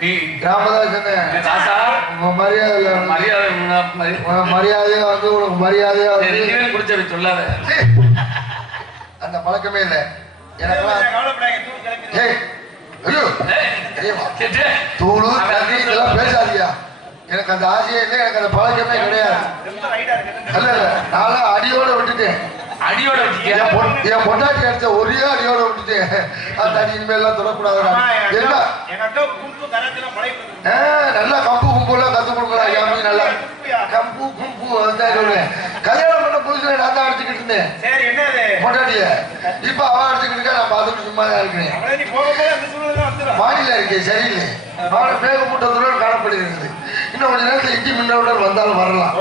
நீ ராமதாசனே நீ தாத்தா. உங்க மரியாதை மரியாதையா வந்து உனக்கு மரியாதையா குடிச்சதை சொல்லாத. அந்த பழக்கமே இல்லை. தூள் தண்ணி இதெல்லாம் பேசாதியா எனக்கு அந்த ஆசையே இல்லை எனக்கு அந்த பழக்கமே கிடையாது. ரொம்ப ரைட்டா இருக்கு. இல்ல இல்ல நான்லாம் அடியோட விட்டுட்டேன். அடியோட? என் பொண்டாட்டி அடிச்ச ஒரே அடியோட விட்டுட்டேன் அந்த அடி இனிமேல் எல்லாம் தொடக்கூடாது நல்லா கம்பு கும்பு எல்லாம் கத்து கொடுக்குறாங்க யாமி நல்லா. கம்பு கும்பு கல்யாணம் பண்ண புதுசுல நான் தான் அடிச்சுக்கிட்டு இருந்தேன். பொண்டாட்டிய. இப்ப அவன் அடிச்சுக்கிட்டு இருக்கா நான் பார்த்துட்டு சும்மா தான் இருக்கிறேன். மாடியில இருக்கே சரியில்லை. மாட மேகமூட்டத்துடன் காணப்படுகிறது. இன்னும் கொஞ்ச நேரத்தில் இட்டி மின்னவுடன் வந்தாலும் வரலாம்.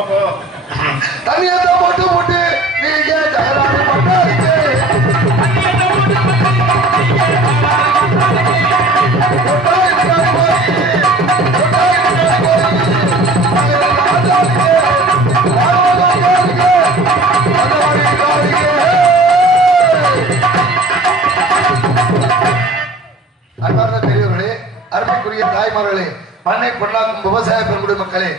தண்ணியை தான் போட்டு போட்டு. அன்பார்ந்த பெரியவர்களே அருமைக்குரிய தாய்மார்களே மண்ணை பொன்னாக்கும் விவசாய பெருங்குடி மக்களே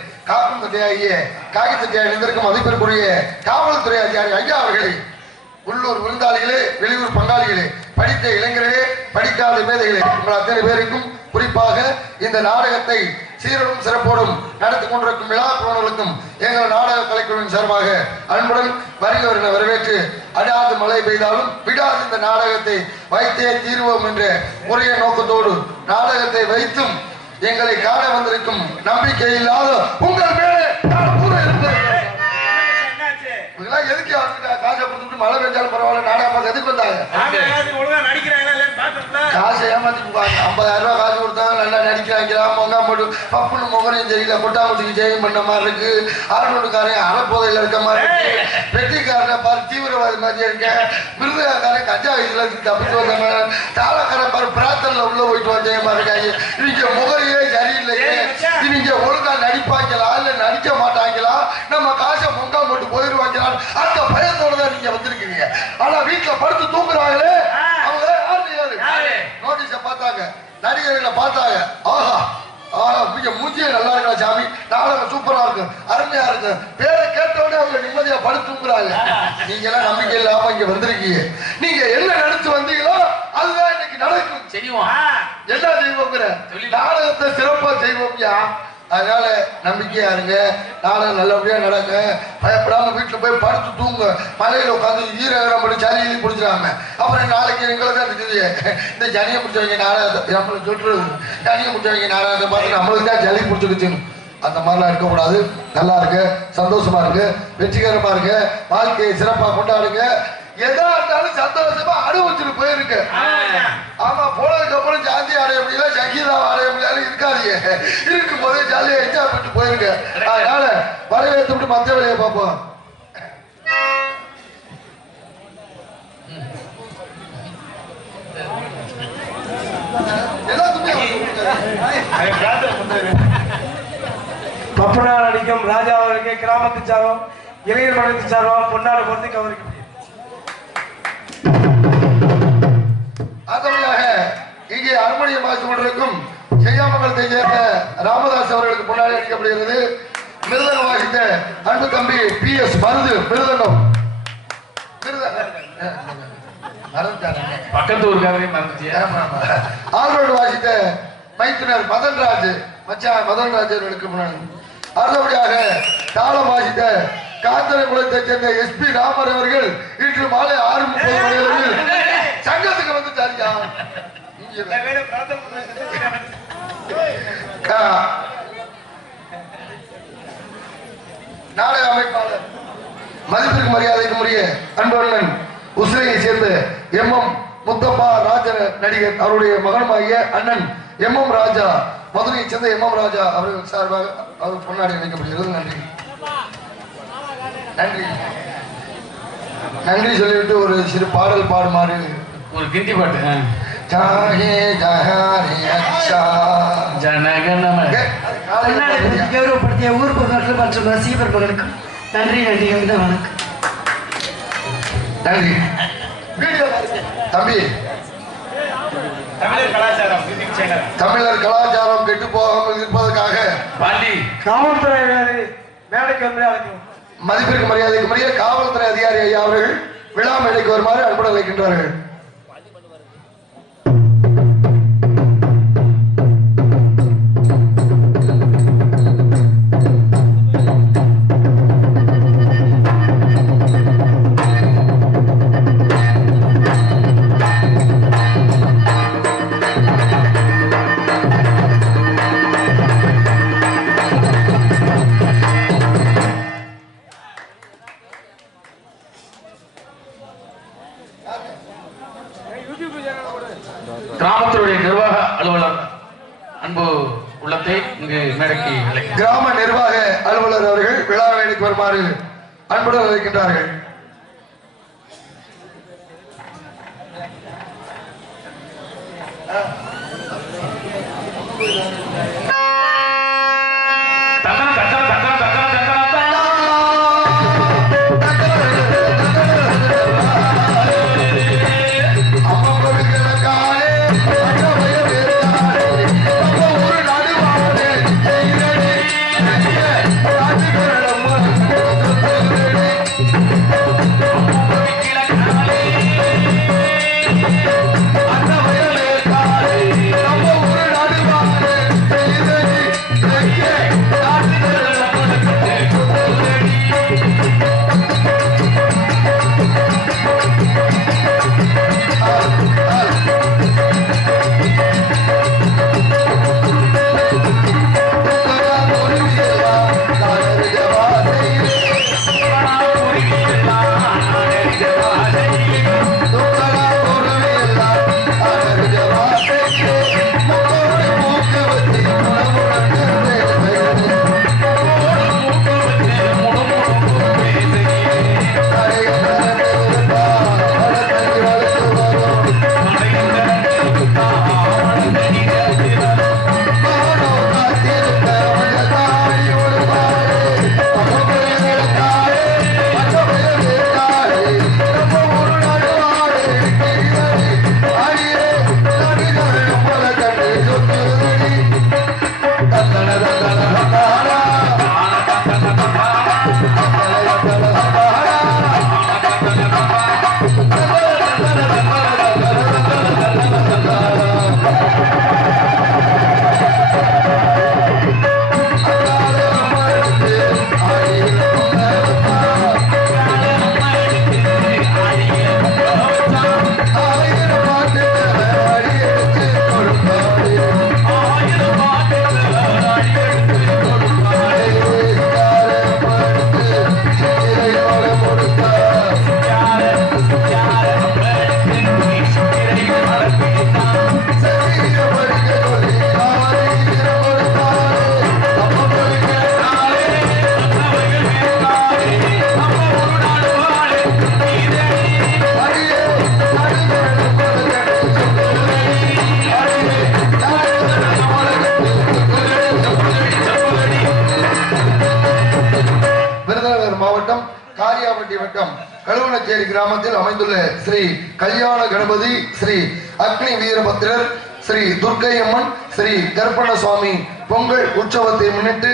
காக்கும் தந்தையாகிய காகிதத்தையாக இருந்திருக்கும் மதிப்பிற்குரிய காவல்துறை அதிகாரி ஐயா அவர்களே உள்ளூர் விருந்தாளிகளே வெளியூர் பங்காளிகளே படித்த இளைஞர்களே படிக்காத மேதைகளே உங்கள் அத்தனை பேருக்கும் குறிப்பாக இந்த நாடகத்தை சீரனும் சிறப்போடும் நடத்தி கொண்டிருக்கும் விழா குழுவினர்களுக்கும் எங்கள் நாடக கலைக்குழுவின் சார்பாக அன்புடன் வருகிறவர்களை வரவேற்று அடாது மழை பெய்தாலும் விடாது இந்த நாடகத்தை வைத்தே தீர்வோம் என்ற உரிய நோக்கத்தோடு நாடகத்தை வைத்தும் எங்களை காண வந்திருக்கும் நம்பிக்கை இல்லாத உங்கள் மேலே நான் கூற இதெல்லாம் எதுக்கு காசை கொடுத்துட்டு மழை பெஞ்சாலும் பரவாயில்ல நாடகம் பார்க்க எதுக்கு வந்தாங்க காசை ஏமாத்தி போவாங்க ஐம்பதாயிரம் ரூபாய் காசு கொடுத்தாங்க நல்லா நடிக்கிறாங்களா? மொங்கா போட்டு பப்புன்னு முகரையும் தெரியல. கொட்டாங்குட்டிக்கு ஜெயம் பண்ண மாதிரி இருக்கு. ஆறுநூறுக்காரன் அறப்போதையில் இருக்க மாதிரி இருக்கு. வெற்றிக்காரனை பாரு தீவிரவாதி மாதிரி இருக்கேன் விருதுகாரன் கஞ்சா வயசுல இருந்து தப்பிச்சு வந்தவங்க தாளக்காரன் பாரு பிரார்த்தனையில் உள்ள போயிட்டு வந்தேன் மாதிரி இருக்காங்க. இவங்க முகரையே சரியில்லையே. இவங்க ஒழுங்கா நடிப்பாங்களா? இல்ல நடிக்க மாட்டாங்களா? நம்ம காசை மொங்கா போட்டு போயிடுவாங்களா அந்த பயத்தோட தான் நீங்க வந்திருக்கீங்க ஆனா வீட்டுல படுத்து தூங்குறாங்களே அவங்க? நோட்டீஸ பார்த்தாங்க. நடிகர்களை பார்த்தாங்க. ஆஹா ஆஹா மிக மூஞ்சியே நல்லா இருக்கா சாமி? நாடகம் சூப்பரா இருக்கு அருமையா இருக்கு. பேரை கேட்டவுடனே அவங்க நிம்மதியா படுத்துங்கிறாங்க நீங்க எல்லாம் நம்பிக்கை இல்லாம இங்க வந்திருக்கீங்க. நீங்க என்ன நினைச்சு வந்தீங்களோ அதுதான் இன்னைக்கு நடக்கும். செய்வோம் என்ன செய்வோங்கிற? நாடகத்தை சிறப்பா செய்வோம்யா. அதனால நம்பிக்கையா இருங்க. நானும் நல்லபடியா நடக்க. பயப்படாம வீட்டுல போய் படுத்து தூங்க. மலையில உட்காந்து ஈரகரம் பண்ணி சளி எழுதி பிடிச்சிடாம. அப்புறம் நாளைக்கு எங்களை தான் இருக்குது இந்த ஜனியை பிடிச்சவங்க நாடகத்தை நம்மளை சொல்றது? ஜனியை பிடிச்சவங்க நாடகத்தை பார்த்து நம்மளுக்கு தான் ஜலி பிடிச்சிருச்சுன்னு அந்த மாதிரிலாம் இருக்கக்கூடாது. நல்லா இருக்கு சந்தோஷமா இருக்கு வெற்றிகரமா இருக்கு வாழ்க்கையை சிறப்பாக கொண்டாடுங்க. எதா இருந்தாலும் சந்தோஷமா அனுபவிச்சுட்டு போயிருக்கு. ஆமா போனதுக்கு அப்புறம் ஜாதி அடைய முடியல சங்கீதா அடைய முடியல இருக்காதீங்க. இருக்கும் போதே ஜாலியா என்ஜாய் பண்ணிட்டு போயிருங்க அதனால வரவேற்று விட்டு மத்த வேலையை பார்ப்போம். பப்பனார் அடிக்கும் ராஜா அவருக்கு கிராமத்து சார்பம் இளைஞர் மன்றத்து சார்பம் பொன்னாடு பொறுத்து அவருக்கு அடுத்தபடியாக இங்கே அருமணியம் வாசி கொண்டிருக்கும் செய்யாமங்கலத்தை சேர்ந்த ராமதாஸ் அவர்களுக்கு முன்னாடி அளிக்கப்படுகிறது. மிருதங்கம் வாசித்த அன்பு தம்பி பி எஸ் மருது மிருதங்கம். பக்கத்து வாசித்த மைத்துனர் மதன்ராஜ் மச்சான் மதன்ராஜ் அவர்களுக்கு முன்னாடி அடுத்தபடியாக தாளம் வாசித்த காந்தரகுலத்தை சேர்ந்த எஸ்பி ராமர் அவர்கள் இன்று மாலை ஆறு முப்பது மணி அளவில் சங்கத்துக்கு வந்து சரியா நாடக அமைப்பாளர் மதிப்பிற்கு மரியாதைக்கு உரிய அன்பண்ணன் உசிரையை சேர்ந்த எம் எம் முத்தப்பா ராஜ நடிகர் அவருடைய மகனுமாகிய அண்ணன் எம் எம் ராஜா மதுரையை சேர்ந்த எம் எம் ராஜா அவர்கள் சார்பாக அவர் பொன்னாடி அழைக்கப்படுகிறது நன்றி. நன்றி. நன்றி சொல்லிவிட்டு ஒரு சிறு பாடல் பாடுமாறு. ஒரு கிண்டி பாட்டு. ஜாஹே ஜஹாரே அச்சா. ஜனகணம? கௌரவப்படுத்திய ஊர் பொதுமக்கள் மற்றும் ரசிகர் பெருமக்களுக்கும் நன்றி நன்றி கவிதா வணக்கம். நன்றி. வீடியோ தம்பி. தமிழர் கலாச்சாரம் தமிழர் கலாச்சாரம் கெட்டு போகாமல் இருப்பதற்காக. பாண்டி. காவல்துறை மேடைக்கு வந்து மதிப்பிற்கு மரியாதைக்கு மரியாதை காவல்துறை அதிகாரி ஐயா அவர்கள் விழா மேடைக்கு வருமாறு அன்புடன் அழைக்கின்றார்கள். ஸ்ரீ கல்யாண கணபதி ஸ்ரீ அக்னி வீரபத்திரர் ஸ்ரீ துர்க்கையம்மன் ஸ்ரீ கருப்பண்ண சுவாமி பொங்கல் உற்சவத்தை முன்னிட்டு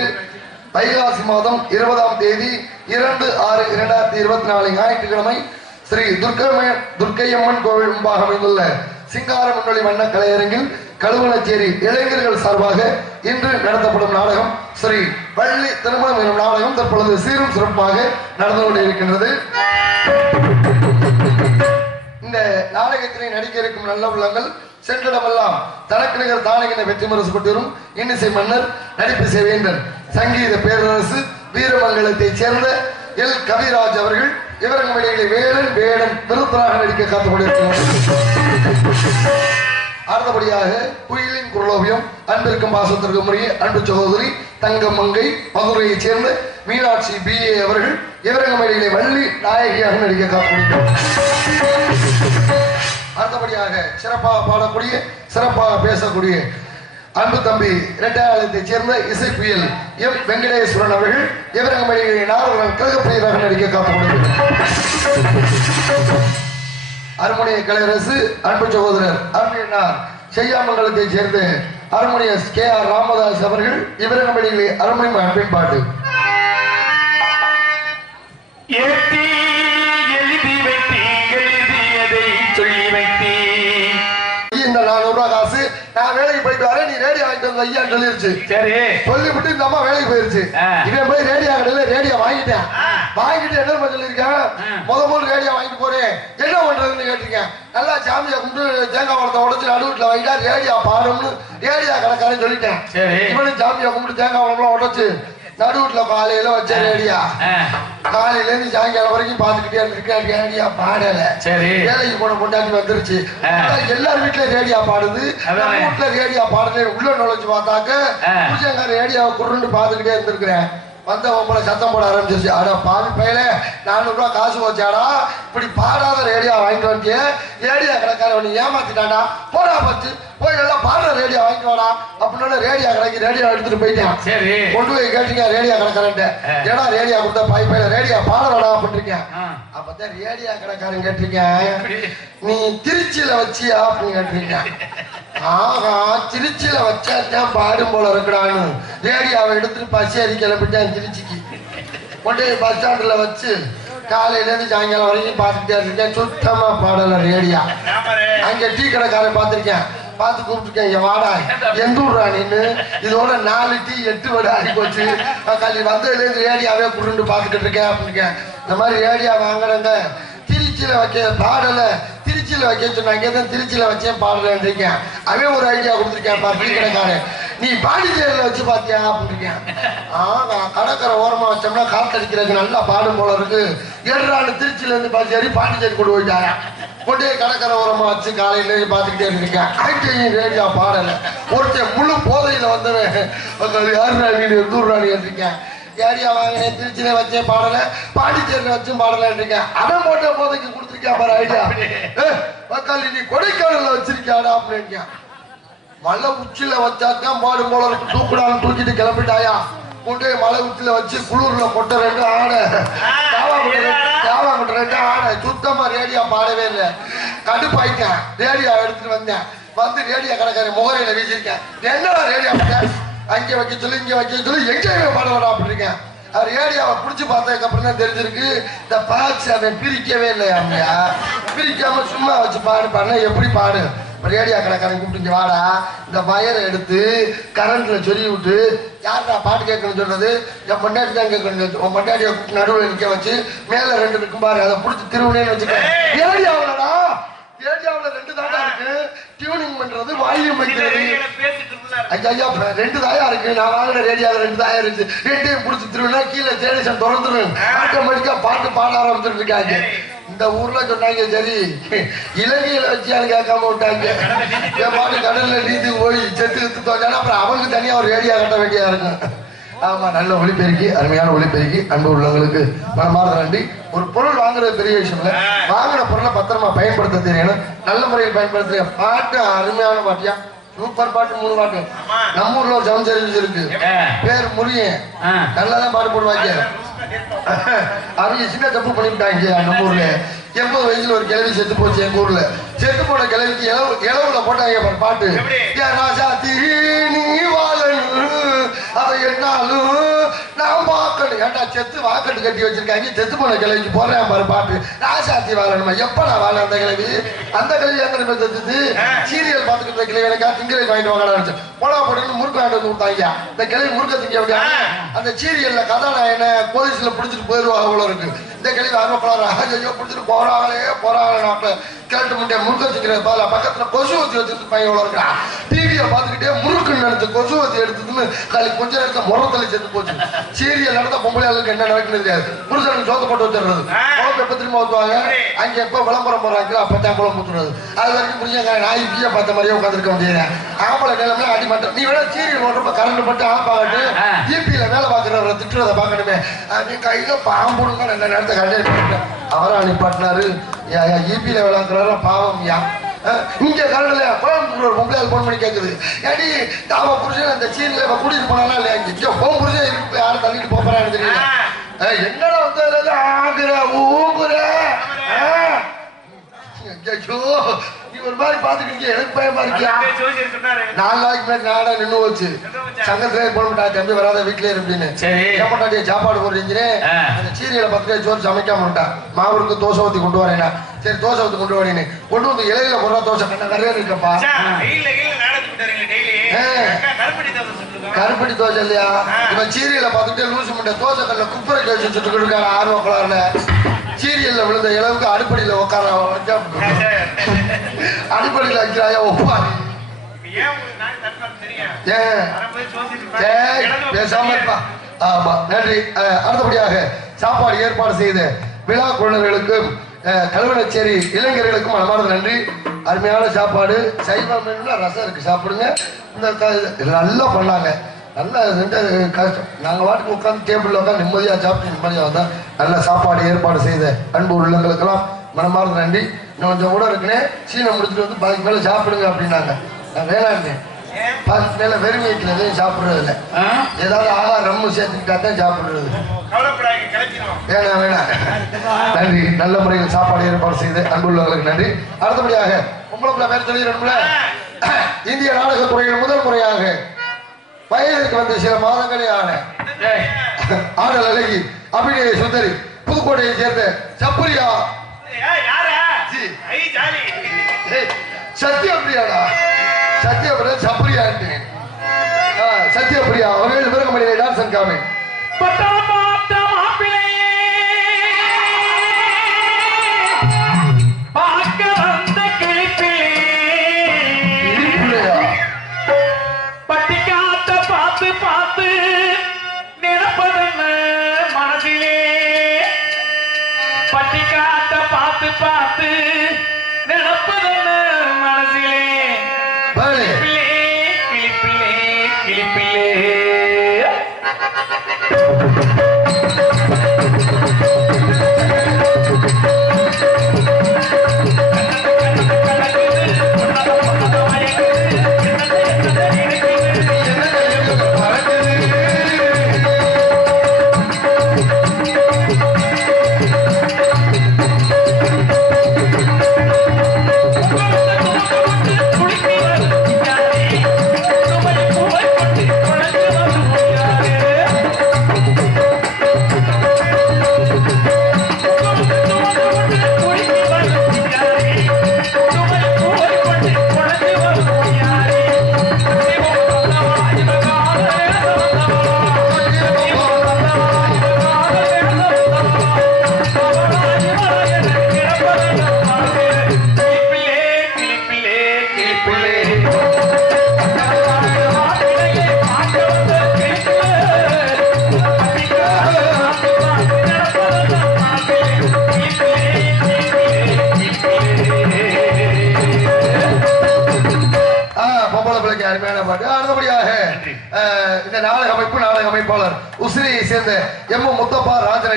வைகாசி மாதம் இருபதாம் தேதி இரண்டு ஆறு இரண்டாயிரத்தி இருபத்தி நாலு ஞாயிற்றுக்கிழமை ஸ்ரீ துர்க்கமே துர்க்கையம்மன் கோவில் முன்பாக அமைந்துள்ள சிங்கார முன்னொழி வண்ண கலையரங்கில் கழுவனச்சேரி இளைஞர்கள் சார்பாக இன்று நடத்தப்படும் நாடகம் ஸ்ரீ பள்ளி திருமணம் எனும் நாடகம் தற்பொழுது சீரும் சிறப்பாக நடந்து கொண்டிருக்கின்றது. இந்த நாடகத்திலே நடிக்க இருக்கும் நல்ல உள்ளங்கள் சென்றிடமெல்லாம் தனக்கு நிகர் தானகின வெற்றி முரசு இன்னிசை மன்னர் நடிப்பு செய்வேந்தன் சங்கீத பேரரசு வீரமங்கலத்தைச் சேர்ந்த எல். கவிராஜ் அவர்கள் இவரங்க இடையிலே வேலன் வேடன் விருத்தராக நடிக்க காத்துக் கொண்டிருக்கிறார். அடுத்தபடியாக குயிலின் குரலோவியம் அன்பிற்கும் பாசத்திற்கும் உரிய அன்பு சகோதரி தங்கம் மங்கை மதுரையைச் சேர்ந்த மீனாட்சி பி ஏ அவர்கள் இவரங்க மேடையிலே வள்ளி நாயகியாக நடிக்க காத்துக்கொண்டிருக்கிறார் அடுத்தபடியாக சிறப்பாக பாடக்கூடிய சிறப்பாக பேசக்கூடிய அன்பு தம்பி இரண்டாயிரத்தைச் சேர்ந்த இசை புயல் எம் வெங்கடேஸ்வரன் அவர்கள் இவரங்க மேடையிலே நாரதன் கழகப்பிரியராக நடிக்க காத்துக்கொண்டிருக்கிறார் அருமுனைய கலையரசு அன்பு சகோதரர் அருமையினார் செய்யாமங்கலத்தை சேர்ந்த ஹார்மோனியஸ் கே ஆர் ராமதாஸ் அவர்கள் இவரகம்படிகளே அருமை அன்பின் பாட்டு. நான் வேலைக்கு போயிட்டு வரேன் நீ ரேடியோ வாங்கிட்டு வந்து ஐயான்னு சொல்லிருச்சு. சரி. சொல்லிவிட்டு இந்த அம்மா வேலைக்கு போயிருச்சு. இவன் போய் ரேடியோ கடையில ரேடியோ வாங்கிட்டேன் வாங்கிட்டு என்ன சொல்லியிருக்கேன். முத முதல் ரேடியோ வாங்கிட்டு போறேன். என்ன பண்றதுன்னு கேட்டிருக்கேன். நல்லா சாமியை கும்பிட்டு தேங்காய் வளத்தை உடச்சு நடுவுல வாங்கிட்டா ரேடியோ பாடும்னு ரேடியோ கடைக்காரன் சொல்லிட்டேன். இவனும் சாமியை கும்பிட்டு தேங்காய் வளம்லாம் உடச்சு நடுவுல காலையில வச்ச ரேடியா. காலையில இருந்து சாயங்காலம் வரைக்கும் பாத்துக்கிட்டே இருக்கேன் ரேடியா பாடல. சரி. வேலைக்கு போன பொண்டாட்டி வந்துருச்சு. எல்லார் வீட்லயும் ரேடியா பாடுது. வீட்டுல ரேடியா பாடுது உள்ள நுழைச்சு பார்த்தாக்க ஆ. புருஷங்கார ரேடியாவை குருண்டு பார்த்துக்கிட்டே இருந்திருக்கிறேன். வந்த உங்களை சத்தம் போட ஆரம்பிச்சிருச்சு. அட பாவி பையல நானூறு ரூபாய் காசு வச்சாடா இப்படி பாடாத ரேடியா வாங்கிட்டு வந்தியே. ரேடியா கடைக்காரன் ஏமாத்திட்டாடா போடா பத்து. போய் எல்லாம் பாடுற ரேடியா வாடா. அப்படின்னு ரேடியா கடைக்கு ரேடியோ எடுத்துட்டு போயிட்டேன். சரி. கொண்டு போய் கேட்டீங்க ரேடியா ஆ. ஏடா ரேடியா கொடுத்த பாய் பையல ரேடியா பாடுறடா அப்படின்ட்டு ஆ. அப்பதான் ரேடியா கடைக்காரன் கேட்டிருக்கேன். நீ திருச்சியில வச்சியா அப்படின்னு கேட்டிருக்கேன். ஆஹா திருச்சியில வச்சாத்தான் பாடும் போல இருக்கடான்னு. ரேடியோவை எடுத்துட்டு பசேரி கிளம்பிட்டேன் திருச்சிக்கு. கொண்டு போய் பஸ் ஸ்டாண்டுல வச்சு காலையில இருந்து சாயங்காலம் வரைக்கும் பார்த்துட்டே இருக்கேன் சுத்தமா பாடல ரேடியா அங்க டீ கடைக்காரன் பார்த்திருக்கேன் பார்த்து கூப்பிட்டுருக்கேன் இங்க வாடா. எந்த ஊர்ரா நீன்னு இதோட நாலு டீ எட்டு வடை ஆகி போச்சு. கல்வி வந்ததுலேருந்து ரேடியாவே குருண்டு பார்த்துக்கிட்டு இருக்கேன் அப்படின்னு இந்த மாதிரி ரேடியா வாங்குறேங்க. திருச்சியில வைக்க பாடலை. திருச்சியில வைக்க சொன்னாங்க தான் திருச்சியில வச்சேன் பாடலன்னு இருக்கேன் அவன் ஒரு ஐடியா கொடுத்துருக்கேன் பா டீ கடைக்காரன். நீ பாண்டிச்சேரியில வச்சு பாத்தியா அப்படின்னு ஆனா கடற்கரை ஓரமா வச்சோம்னா காத்தடிக்கிறதுக்கு நல்லா பாடும் போல இருக்கு. ஏறாண்டு திருச்சியில இருந்து பாண்டிச்சேரி பாண்டிச்சேரி கொண்டு போயிட்டாங்க கொண்டு கடற்கரை ஓரமா வச்சு காலையில இருந்து பார்த்துக்கிட்டே இருக்கேன் ஆக்டிங் ரேடியோ பாடல. ஒருத்தன் முழு போதையில வந்தவன். யாருடா வீடு? தூர்ராணி இருக்கேன் ஏரியா வாங்கினேன் திருச்சியில வச்சேன் பாடல. பாண்டிச்சேரியில வச்சும் பாடலன்னு இருக்கேன் அடம் போட்ட போதைக்கு கொடுத்துருக்கேன் பாரு ஐடியா. மக்கள் நீ கொடைக்கானல்ல வச்சிருக்கியாடா அப்படின்னு மலை உச்சியில வச்சாதான் மாடு போல இருக்கு. தூக்குடான்னு தூக்கிட்டு கிளம்பிட்டாயா? கொண்டு போய் மலை உச்சியில வச்சு குளிர்ல கொட்ட ரெண்டு ஆடை. தேவாங்கிட்ட ரெண்டு ஆடை. சுத்தமா ரேடியோ பாடவே இல்லை. கடுப்பாயிட்டேன் ரேடியோ எடுத்துட்டு வந்தேன். வந்து ரேடியோ கடைக்காரன் முகரையில வீசிருக்கேன் என்னடா ரேடியோ அங்க வைக்க சொல்லி இங்க வைக்க சொல்லி. எங்கேயுமே பாட வரா அப்படிருக்கேன் அவர் ரேடியோவை பிடிச்சி பார்த்ததுக்கு அப்புறம் தான் தெரிஞ்சிருக்கு இந்த பாட்சி அவன் பிரிக்கவே இல்லை ஐயா பிரிக்காம சும்மா வச்சு பாடு பாடு எப்படி பாடு? ரேடியோ கடைக்காரன் கூப்பிட்டு வாடா. இந்த வயரை எடுத்து கரண்ட்ல சொல்லி விட்டு யார்டா பாட்டு கேட்கணும்னு சொல்றது? என் பொண்டாட்டி தான் கேட்கணும் உன் பொண்டாட்டியை நடுவில் நிக்க வச்சு மேல ரெண்டு இருக்கும் பாரு அதை பிடிச்சி திருவுனேன்னு வச்சுக்க ரேடியோவிலடா ரேடியோவுல ரெண்டு தாண்டா இருக்கு. டியூனிங் பண்றது வால்யூம் வைக்கிறது. ஐயா ரெண்டு தாயா இருக்கு. நான் வாங்கின ரேடியோல ரெண்டு தாயா இருந்துச்சு. ரெண்டையும் பிடிச்சி திருவிழா கீழே ஸ்டேஷன் திறந்துடும் ஆட்டோமேட்டிக்கா பாட்டு பாட ஆரம்பிச்சுட்டு இருக்காங்க இந்த ஊர்ல சொன்னாங்க சரி இலங்கையில வச்சியான்னு கேட்காம விட்டாங்க? என் பாட்டு கடல்ல நீந்து போய் செத்து எடுத்து தோச்சானா அப்புறம் அவனுக்கு தனியா ஒரு ரேடியா கட்ட வேண்டியா இருக்கும். ஆமா நல்ல ஒளிப்பெருக்கி அருமையான ஒளிப்பெருக்கி அன்பு உள்ளவங்களுக்கு மனமார்ந்த நன்றி. ஒரு பொருள் வாங்குறது பெரிய விஷயம் இல்லை. வாங்கின பொருளை பத்திரமா பயன்படுத்த தெரியணும் நல்ல முறையில் பயன்படுத்த பாட்டு அருமையான பாட்டியா? சூப்பர் பாட்டு மூணு பாட்டு. நம்ம ஊர்ல ஒரு சர்வீஸ் இருக்கு. பேர் முருகன். நல்லாதான் பாட்டு போடுவாங்க. அவங்க சின்ன தப்பு பண்ணிவிட்டாங்க நம்ம ஊர்ல. எண்பது வயசுல ஒரு கிழவி செத்து போச்சு எங்க ஊர்ல. செத்து போன கிழவிக்கு இளவு இளவுல போட்டாங்க பாட்டு? ஏன் ராசாத்தி நீ வாழணும் அதை என்னாலும் நான் பார்க்கணும். ஏன்டா செத்து வாக்கட்டு கட்டி வச்சிருக்காங்க? செத்து போன கிழவிக்கு போடுறேன் பாரு பாட்டு. ராசாத்தி வாழணுமா? எப்படா வாழ அந்த கிழவி அந்த கிழவி எத்தனை செத்துது? சீரியல் பார்த்துக்கிட்டு கிழவி எனக்கா திங்களை வாங்கிட்டு வாங்கடா நினைச்சேன். போடா போட்டு முறுக்கு வாங்கிட்டு வந்து கொடுத்தாங்க. இந்த கிழவி முறுக்க திங்க அந்த சீரியல்ல கதாநாயகனை போலீஸ்ல பிடிச்சிட்டு போயிருவாங்க போல இருக்கு. இந்த கிழவி ஆர்வப்படாத ஐயோ பிடிச்சிட்டு போறாங்களே போறாங்களே நாட்டில் கேட்டு முட்டை முறுக்க திங்கிற பால பக்கத்துல கொசு ஊத்தி வச்சுட்டு பையன் எவ்வளவு இருக்கா பார்த்துக்கிட்டே நினைச்சு கொசு ஊத்தி எடுத்ததுன்னு காலி கொஞ்ச நேரத்துல முறத்துல செத்து போச்சு. சீரியல் நடந்த பொம்பளை ஆளுக்கு என்ன நடக்குன்னு தெரியாது. புருஷனுக்கு சோத்த போட்டு வச்சிடுறது. எப்ப திரும்ப ஊத்துவாங்க? அங்க எப்ப விளம்பரம் போறாங்களோ அப்பதான் குழம்பு ஊத்துறது. அது வரைக்கும் புரிஞ்சுங்க நாய் பிய பார்த்த மாதிரியே உட்காந்துருக்க முடியாது ஆம்பளை நிலைமை அடி மாட்டோம் நீ வேணா சீரியல் ஓடுறப்ப கரண்ட் பட்டு ஆஃப் ஆகட்டு ஆ. ஈபியில வேலை பார்க்குறவரை திட்டுறத பார்க்கணுமே. நீ கையில பாம்புடுங்க ரெண்டு நேரத்தை கண்டே பண்ணிட்டேன் அவரை அனுப்பாட்டினாரு ஈபியில வேலை பார்க்குறாரு பாவம் யா. இங்க கரண்ட்ல கோயம்புத்தூர் ஒரு பொம்பளை போன் பண்ணி கேக்குது. ஏடி அவ புருஷன் அந்த சீரியல் இப்ப கூட்டிட்டு போனானா இல்லையா? இங்க போன் புருஷன் இருக்கு யாரும் தள்ளிட்டு போறான்னு தெரியல. என்னடா வந்து அதுல ஆகுற ஊங்குற. ஐயோ ஒரு மாதிரி பாத்துக்கிட்டீங்க எனக்கு பயமா இருக்கியா நாலு நாளைக்கு முன்னாடி நாடா நின்று போச்சு. சங்கத்திலே போட மாட்டா தம்பி வராத வீட்லயே இரு அப்படின்னு. சரி. ஏமாட்டாடி சாப்பாடு போடுறீங்க. அந்த சீரியலை பத்து சோறு சமைக்காம விட்டா மாவுக்கு தோசை ஊத்தி கொண்டு வரேனா சரி தோசை ஊத்தி கொண்டு வரேன்னு. கொண்டு வந்து இலையில போடுற தோசை கண்ண நிறைய இருக்கப்பா கருப்பட்டி தோசை இல்லையா? இவன் சீரியலை பார்த்துட்டு லூசு முட்டை தோசை கல்ல குப்பரை வச்சு சுட்டுக்கிட்டு இருக்காரு ஆர்வம் குளாருல சீரியல்ல விழுந்த இளவுக்கு அடுப்படியில உட்கார அடுப்படியில வைக்கிறாயா ஒப்பாரி. பேசாம இருப்பா. ஆமா நன்றி. அடுத்தபடியாக சாப்பாடு ஏற்பாடு செய்த விழா குழுவினர்களுக்கும் அஹ், கல்வனச்சேரி இளைஞர்களுக்கும் மனமார்ந்த நன்றி. அருமையான சாப்பாடு. சைவம் ரசம் இருக்கு சாப்பிடுங்க. இந்த நல்லா பண்ணாங்க. நல்லா ரெண்டு கஷ்டம். நாங்கள் வாட்டுக்கு உட்காந்து டேபிளில் உட்காந்து நிம்மதியாக சாப்பிட்டு நிம்மதியாக வந்தோம் நல்ல சாப்பாடு ஏற்பாடு செய்த அன்பு உள்ளங்களுக்கெல்லாம் மனமார்ந்த நன்றி. இன்னும் கொஞ்சம் கூட இருக்குனே சீனை முடிச்சுட்டு வந்து பாதிக்கு மேலே சாப்பிடுங்க அப்படின்னாங்க. நான் வேணான்னேன் பாதிக்கு மேலே வெறும் வீட்டில் எதையும் சாப்பிட்றது இல்லை ஏதாவது ஆகாரம் சேர்த்துக்கிட்டா தான் சாப்பிடுறது. வேணாம் வேணாம் நன்றி. நல்ல முறையில் சாப்பாடு ஏற்பாடு செய்து அன்புள்ளவர்களுக்கு நன்றி. அடுத்தபடியாக உங்களை பேர் சொல்லிடணும்ல இந்திய நாடகத்துறையில் முதல் முறையாக வயதிற்கு வந்த சில மாதங்களே ஆன ஆடல் அழகி அபிநய சுந்தரி புதுக்கோட்டையை சேர்ந்த சப்புரியா. சத்யபிரியாடா சத்யபிரியா சப்புரியான்ட்டு. ஆ, சத்யபிரியா அவர்கள் விருகமணியை டான்ஸ் காமி பட்டாம்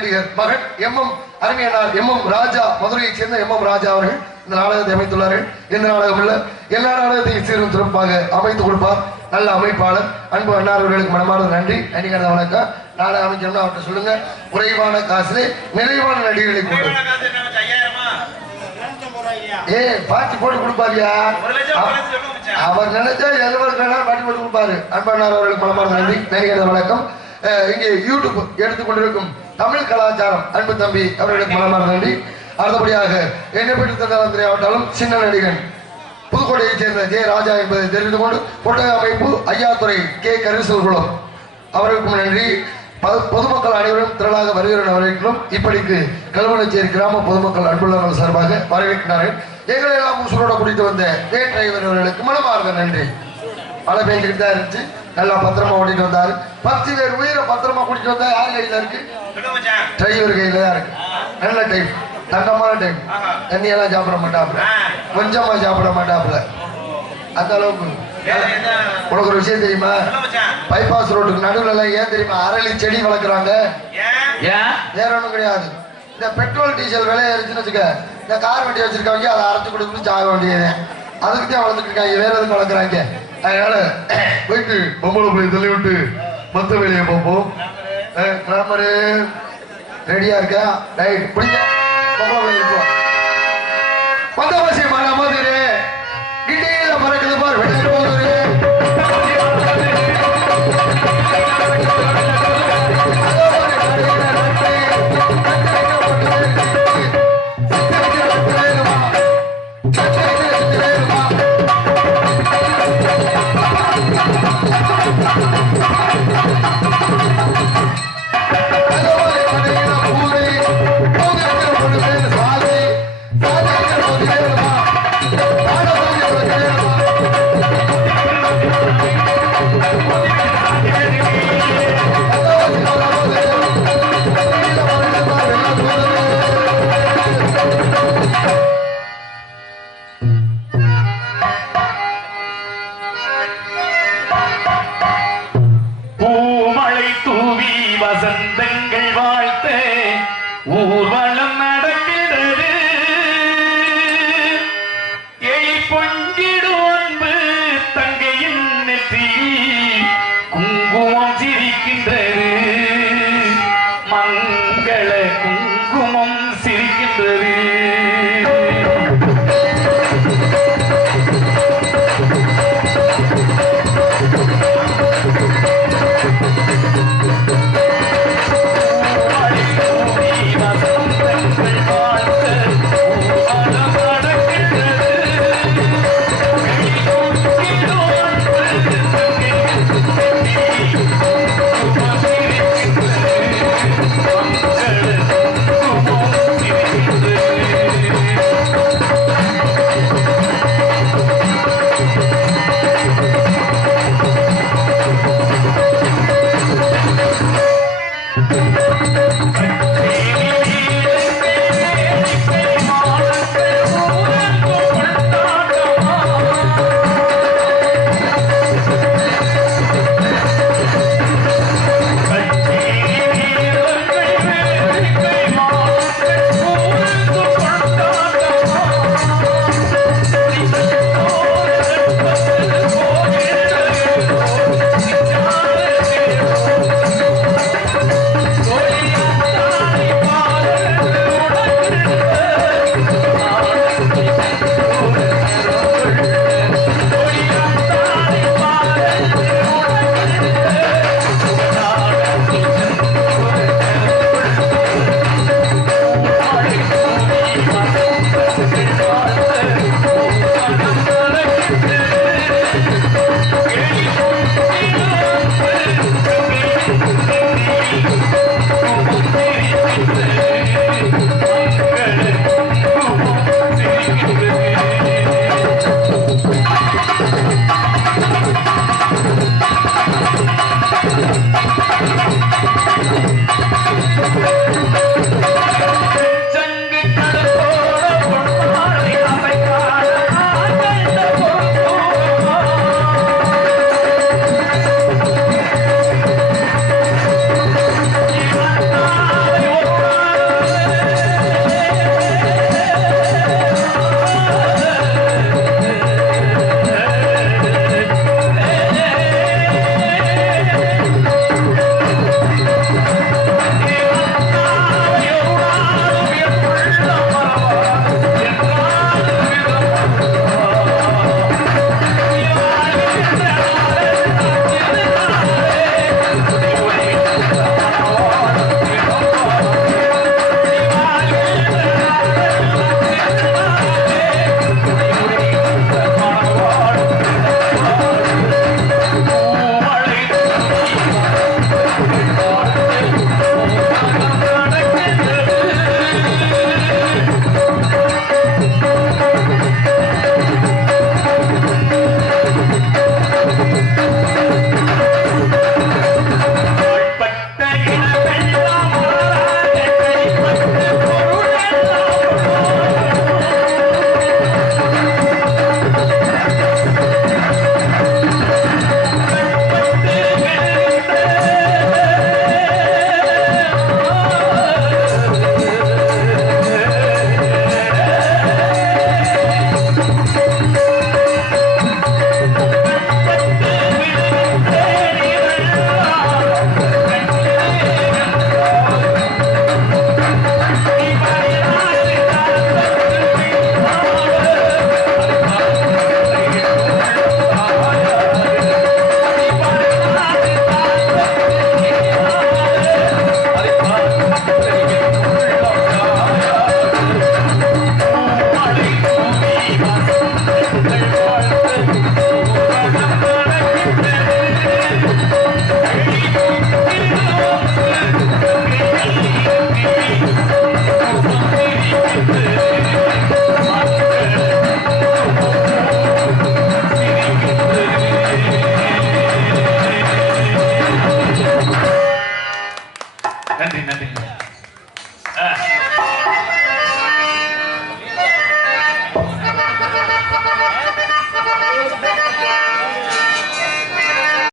முத்தப்பா மகன் M M Arumaiyanar M M Raja மதுரையைச் சேர்ந்த எம் எம் ராஜா அவர்கள் இந்த நாடகத்தை அமைத்துள்ளார்கள். இந்த நாடகம் இல்ல எல்லா நாடகத்தையும் சீரும் சிறப்பாக அமைத்து கொடுப்பார். நல்ல அமைப்பாளர். அன்பு அண்ணார்களுக்கு மனமார்ந்த நன்றி. நடிகர் வணக்கம். நாடகம் அமைக்கணும்னு அவர்கிட்ட சொல்லுங்க. குறைவான காசிலே நிறைவான நடிகர்களை கொண்டு ஏ பாட்டி போட்டு கொடுப்பாருயா? அவர் நினைச்சா எதுவரை வேணாலும் பாட்டி போட்டு கொடுப்பாரு. அன்பானார் அவர்களுக்கு மனமார்ந்த நன்றி. நடிகர் வணக்கம். இங்கே யூடியூப் எடுத்துக்கொண்டிருக்கும் தமிழ் கலாச்சாரம். அன்பு தம்பி அவர்களுக்கு மனமார்ந்த நன்றி. அடுத்தபடியாக என்னை பற்றி தந்தாலும் ஆவட்டாலும் சின்ன நடிகன். புதுக்கோட்டையைச் சேர்ந்த ஜெய ராஜா என்பதை தெரிந்து கொண்டு கொட்டக அமைப்பு ஐயாத்துறை கே. கரிசல்குளம். அவர்களுக்கும் நன்றி. பொதுமக்கள் அனைவரும் திரளாக வருகிற வரைக்கும் இப்படிக்கு கல்வனச்சேரி கிராம பொதுமக்கள் அன்புள்ளவர்கள் சார்பாக வரவேற்கிறார்கள் எங்களை எல்லாம் உசுரோட கூட்டிட்டு வந்த வே டிரைவர் அவர்களுக்கு மனமார்ந்த நன்றி. மழை பெஞ்சுக்கிட்டு தான் இருந்துச்சு நல்லா பத்திரமா ஓட்டிட்டு வந்தாரு. பத்து பேர் உயிரை பத்திரமா கூட்டிட்டு வந்தா யார் கையில இருக்கு. டிரைவர் கையில தான் இருக்கு. நல்ல டைம் தண்டமான டைம். தண்ணி எல்லாம் சாப்பிட மாட்டாப்புல. கொஞ்சமா சாப்பிட மாட்டாப்புல. அந்த அளவுக்கு. வேற என்ன? உனக்கு ஒரு விஷயம் தெரியுமா. பைபாஸ் ரோட்டுக்கு நடுவுல எல்லாம் ஏன் தெரியுமா? அரளி செடி வளர்க்குறாங்க. ஏன்? வேற ஒண்ணும் கிடையாது. இந்த பெட்ரோல் டீசல் விலை ஏறிச்சுன்னு வச்சுக்க இந்த கார் வண்டி வச்சிருக்கவங்க அதை அரைச்சு கொடுத்து சாக வேண்டியது. அதுக்கு தான் வளர்த்துட்டு இருக்காங்க. வேற எதுக்கு வளர்க்குறாங்க? அதனால போயிட்டு பொம்பளை போய் தள்ளி விட்டு மொத்த வேலையை பார்ப்போம். கிராமரு. ரெடியா இருக்கா? ரைட் பிடிங்க பொம்பளை போய் இருப்போம் பந்தவாசி மாதிரி. கிட்டியில பறக்குது பார்